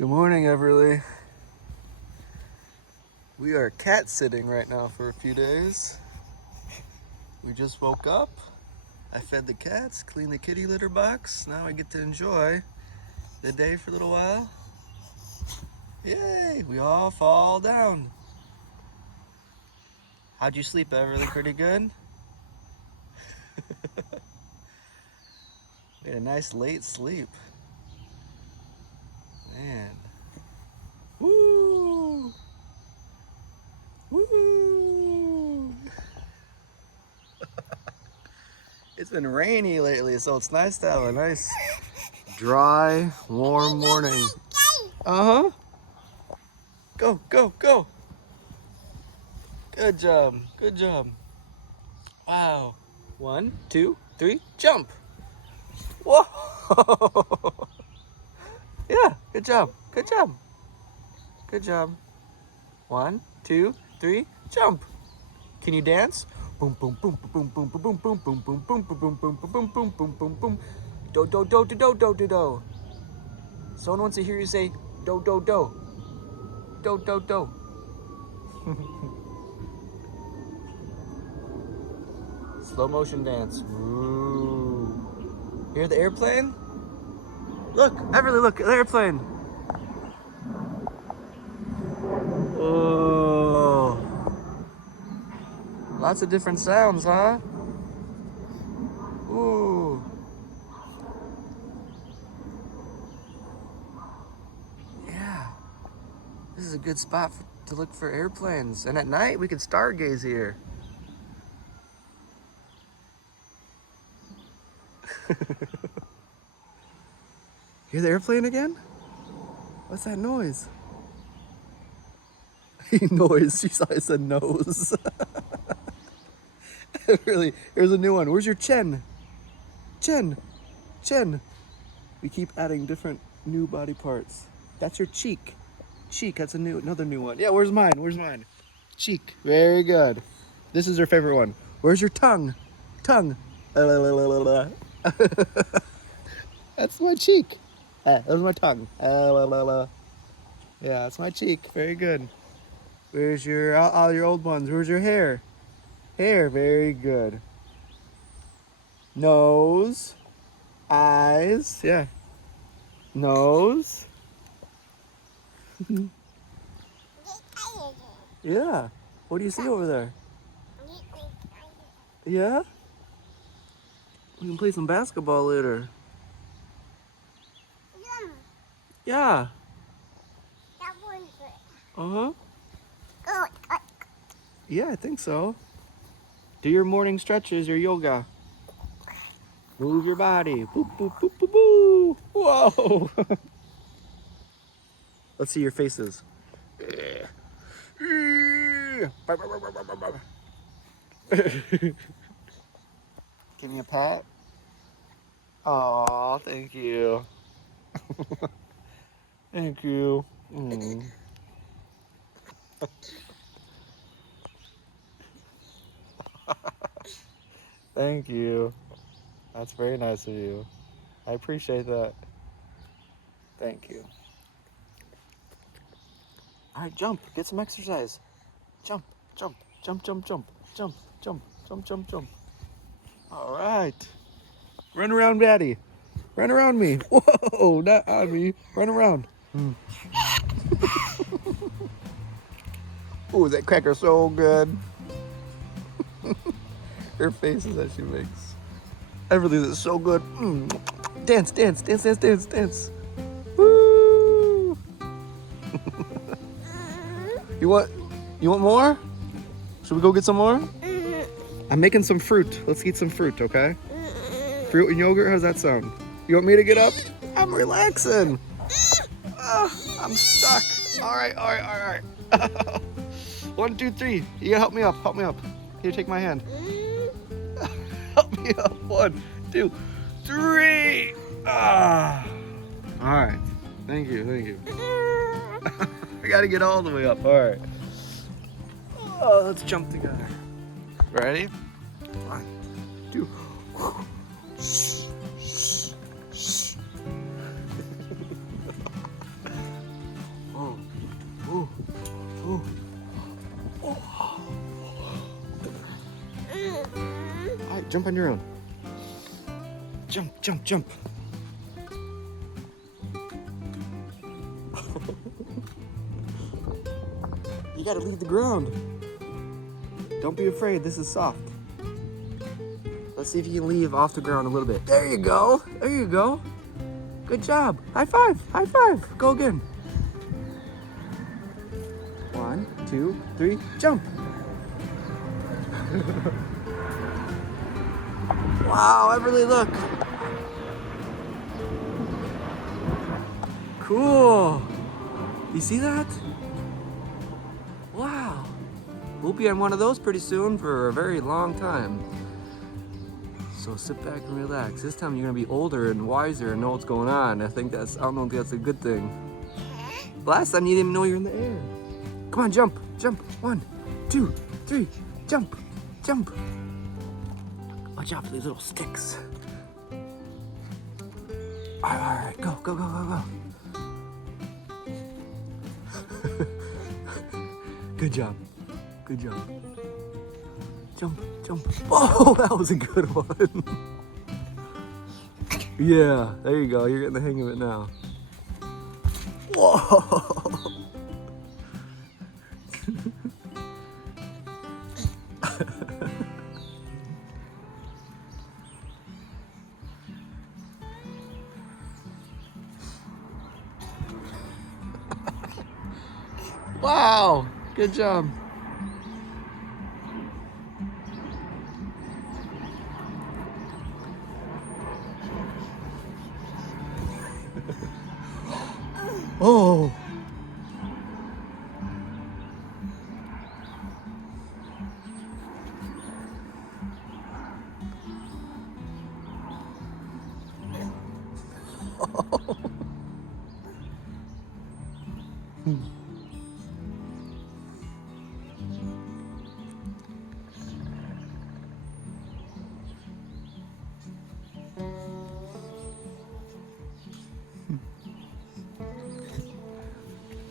Good morning, Everly. We are cat sitting right now for a few days. We just woke up. I fed the cats, cleaned the kitty litter box. Now I get to enjoy the day for a little while. Yay! We all fall down. How'd you sleep, Everly? Pretty good? We had a nice late sleep. Man. Woo! Woo! It's been rainy lately, so it's nice to have a nice, dry, warm morning. Uh-huh. Go, go, go. Good job. Good job. Wow. 1, 2, 3, jump. Whoa. Yeah, good job. Good job. Good job. 1, 2, 3, jump. Can you dance? Boom, boom, boom, boom, boom, boom, boom, boom, boom, boom, boom, boom, boom, boom, boom, boom, boom, boom, boom. Do, do, do, do, do, do, do, do. Someone wants to hear you say do, do, do. Do, do, do. Slow motion dance. Ooh. Hear the airplane? Look, Everly, look, the airplane. Oh. Lots of different sounds, huh? Ooh. Yeah. This is a good spot to look for airplanes. And at night, we can stargaze here. Hear the airplane again? What's that noise? Noise. She saw I said nose. Really, here's a new one. Where's your chin? Chin. Chin. We keep adding different new body parts. That's your cheek. Cheek. That's another new one. Yeah, where's mine? Where's mine? Cheek. Very good. This is her favorite one. Where's your tongue? Tongue. That's my cheek. That was my tongue. Yeah, that's my cheek. Very good. Where's your all your old ones? Where's your hair? Hair. Very good. Nose. Eyes. Yeah. Nose. Yeah. What do you see over there? Yeah? We can play some basketball later. Yeah. Uh-huh. Yeah, I think so. Do your morning stretches, your yoga. Move your body. Boop, boop, boop, boop, boop. Whoa. Let's see your faces. Give me a pat. Aw, thank you. Thank you. Thank you. That's very nice of you. I appreciate that. Thank you. All right, jump. Get some exercise. Jump, jump, jump, jump, jump, jump, jump, jump, jump, jump. All right. Run around, Daddy. Run around me. Whoa, not on me. Run around. Ooh, that cracker's so good. Her faces that she makes. Everything is so good. Dance, dance, dance, dance, dance, dance. Woo! You want more? Should we go get some more? I'm making some fruit. Let's eat some fruit, okay? Fruit and yogurt, how's that sound? You want me to get up? I'm relaxing. I'm stuck. All right. 1, 2, 3. You gotta help me up. Here, take my hand. Help me up. 1, 2, 3. All right. Thank you. I gotta get all the way up. All right. Oh, let's jump together. Ready? 1, 2. Jump on your own. Jump, jump, jump. You gotta leave the ground. Don't be afraid, this is soft. Let's see if you can leave off the ground a little bit. There you go, there you go. Good job, high five, high five. Go again. 1, 2, 3, jump. Wow, Everly, look. Cool. You see that? Wow. We'll be on one of those pretty soon for a very long time. So sit back and relax. This time you're gonna be older and wiser and know what's going on. I don't know if that's a good thing. Last time you didn't even know you're in the air. Come on, jump, jump. 1, 2, 3, jump, jump. Watch out for these little sticks. All right, go, go, go, go, go. Good job, good job. Jump, jump. Oh, that was a good one. Yeah, there you go. You're getting the hang of it now. Whoa. Wow, good job. Oh.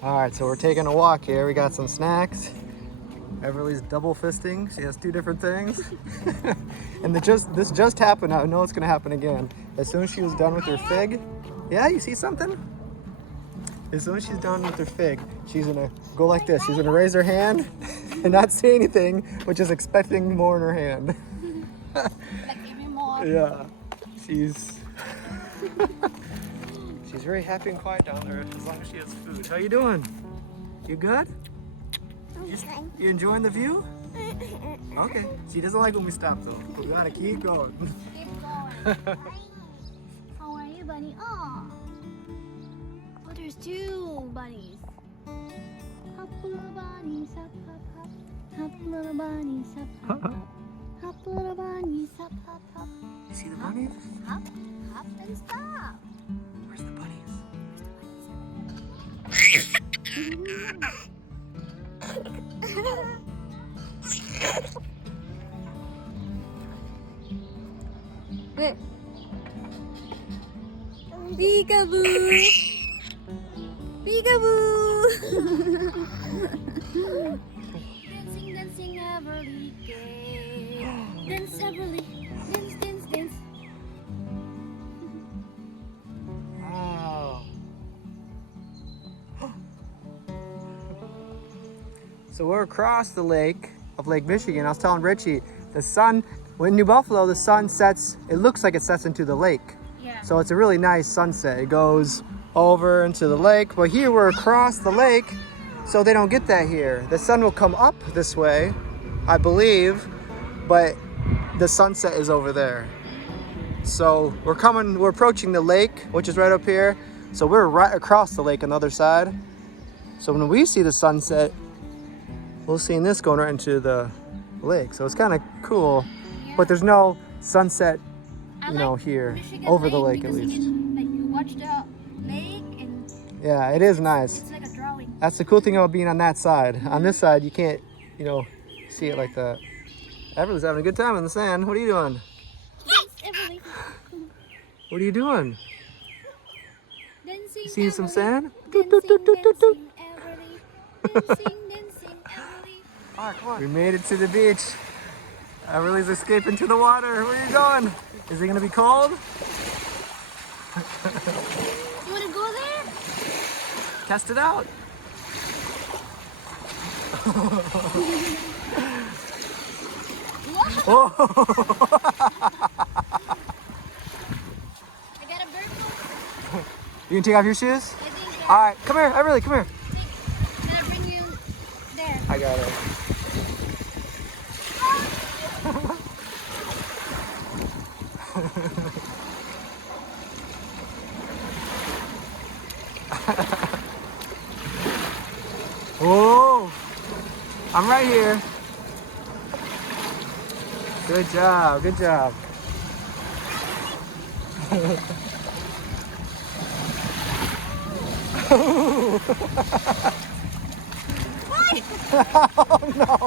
All right, so we're taking a walk here. We got some snacks. Everly's double fisting. She has 2 different things. And this just happened. I know it's gonna happen again. As soon as she was done with her fig. Yeah, you see something? As soon as she's done with her fig, she's gonna go like this. She's gonna raise her hand and not say anything, but just expecting more in her hand. Like, give me more. Yeah, she's very happy and quiet down there as long as she has food. How you doing? You good? You enjoying the view? Okay. She doesn't like when we stop though. We gotta keep going. Keep going. How are you, bunny? Oh, there's 2 bunnies. Hop, little bunnies, hop, hop, hop. Hop, little bunnies, hop, hop, hop. Hop, little bunnies, hop, hop, hop. You see the bunnies? Hop, hop, and stop. Where's the bunnies? Peekaboo! Peekaboo! Dancing, dancing, Everly gay. Dance, Everly. Dance, dance, dance. Wow. So we're across the lake of Lake Michigan. I was telling Richie, the sun, in New Buffalo, the sun sets, it looks like it sets into the lake. Yeah. So it's a really nice sunset. It goes over into the lake, but here we're across the lake, so they don't get that here. The sun will come up this way, I believe, but the sunset is over there. So we're approaching the lake, which is right up here. So we're right across the lake on the other side. So when we see the sunset, we'll see this going right into the lake. So it's kind of cool, but there's no sunset, here Michigan over the lake at because least. You watch the lake and Yeah, it is nice. it's like a drawing. That's the cool thing about being on that side. On this side, you can't, see it like that. Everyone's having a good time in the sand. What are you doing? Yes, Everly. What are you doing? Dancing, You seeing some Everly. sand? Dancing, dancing, Everly. Dancing, dancing, Everly. All right, come on. We made it to the beach. Everly's escaping to the water. Where are you going? Is it gonna be cold? You want to go there? Test it out. What? Oh. I got a bird. You can take off your shoes? I think. All right, come here, Everly, come here. Can I bring you there? I got it. Oh, I'm right here. Good job, good job. Oh no.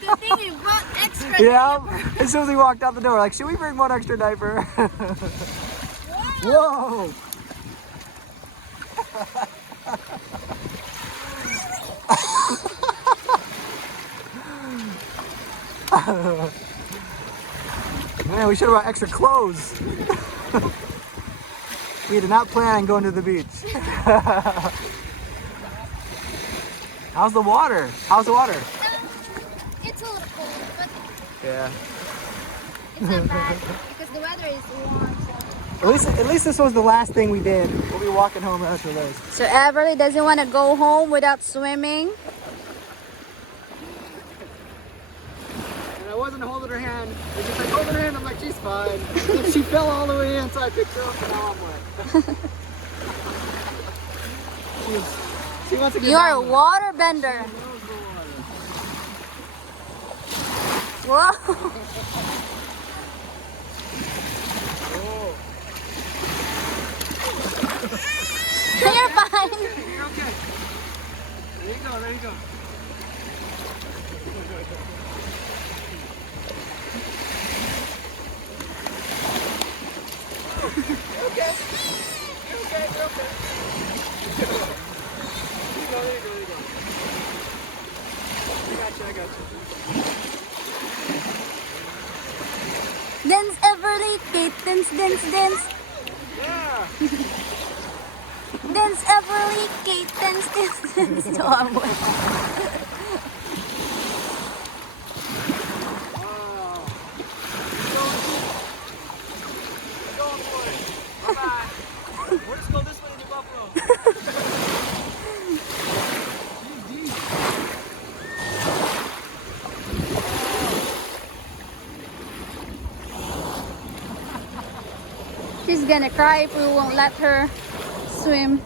Good thing we brought extra. Yeah, as soon as we walked out the door, like, should we bring one extra diaper? Whoa! Man, we should have brought extra clothes. We did not plan on going to the beach. How's the water? How's the water? It's a little cold, but Yeah. it's not bad because the weather is warm. So. At least this was the last thing we did. We'll be walking home after this. So Everly doesn't want to go home without swimming. And I wasn't holding her hand. I was just like, holding her hand. I'm like, she's fine. And then she fell all the way in, so I picked her up and now I'm wet. She wants to get You are a down water bender. Whoa. You're fine. You're okay. There you go, there you go. You're okay. You're okay, you're okay. There you go, there you go, there you go. I got you. Dance Everly, Kate, dance, dance, dance. Yeah. Dance Everly, Kate, dance, dance, dance. So I'm Wow. Keep going, boys. Bye-bye. We'll just go this way to the buffalo. She's gonna cry if we won't let her swim.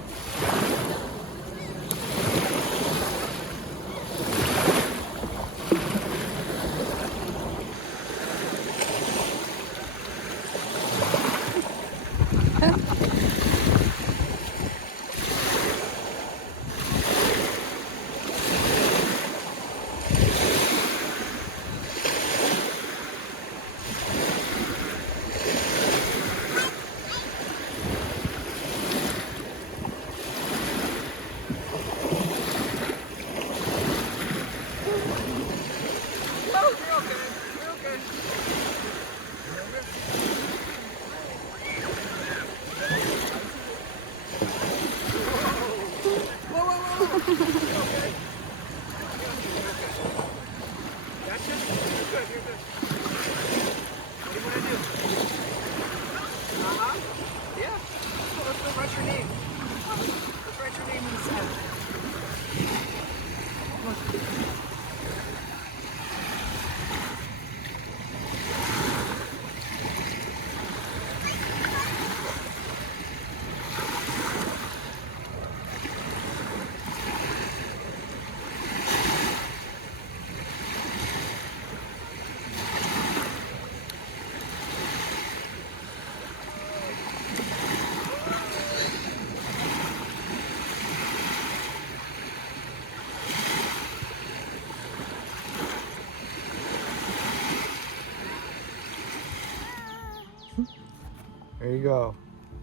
There you go.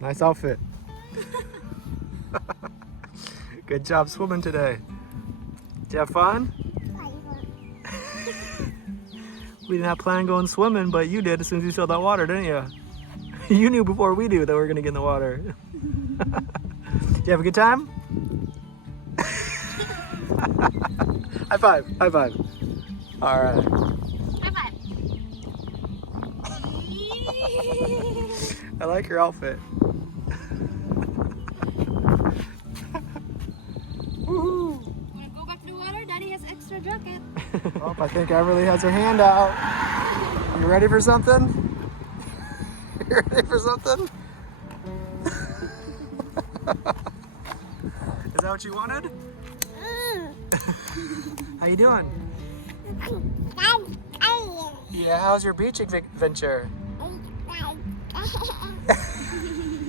Nice outfit. Good job swimming today. Did you have fun? We didn't have planned going swimming, but you did as soon as you saw that water, didn't you? You knew before we knew that we were gonna get in the water. Did you have a good time? High five, high five. All right. High five. I like your outfit. Woo! Wanna go back to the water? Daddy has extra jacket. Oh, I think Everly has her hand out. You ready for something? You ready for something? Is that what you wanted? How you doing? Yeah, how's your beach adventure?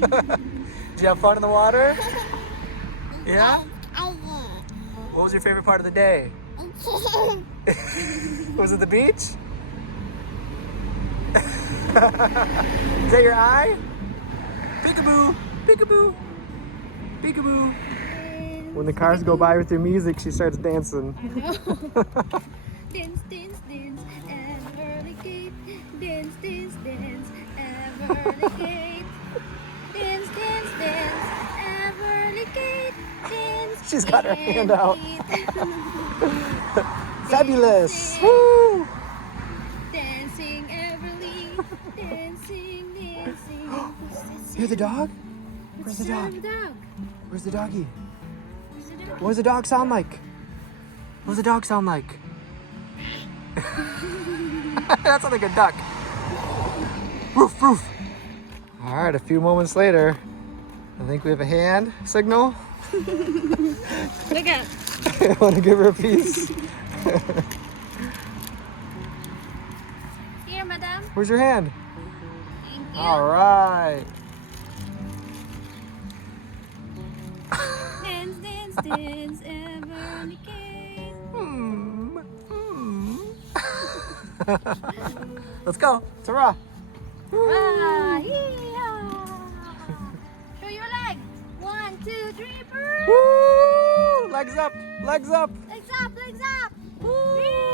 Did you have fun in the water? Yeah? What was your favorite part of the day? Was it the beach? Is that your eye? Peekaboo, peekaboo, peekaboo. When the cars go by with your music, she starts dancing. I know. Dance, dance, dance, Everly Gate. Dance, dance, dance, Everly Gate. Dance, dance, dance, Everly Gate. Dance. She's got her hand out. Gate. Fabulous! Woo! Dancing, Everly. Dancing, dancing. Hear the dog? Where's the dog? Dog. Where's the doggy? Where's the dog? What does the dog sound like? What does the dog sound like? That sounds like a duck. Roof, roof. All right, a few moments later, I think we have a hand signal. Look at. I want to give her a piece. Here, madam. Where's your hand? Thank you. All right. Dance, dance, dance, Everly Gate. Let's go. Ta-ra. Ah, yeah. Show your leg. 1, 2, 3, burn. Woo! Legs up. Legs up. Legs up, legs up. Whee!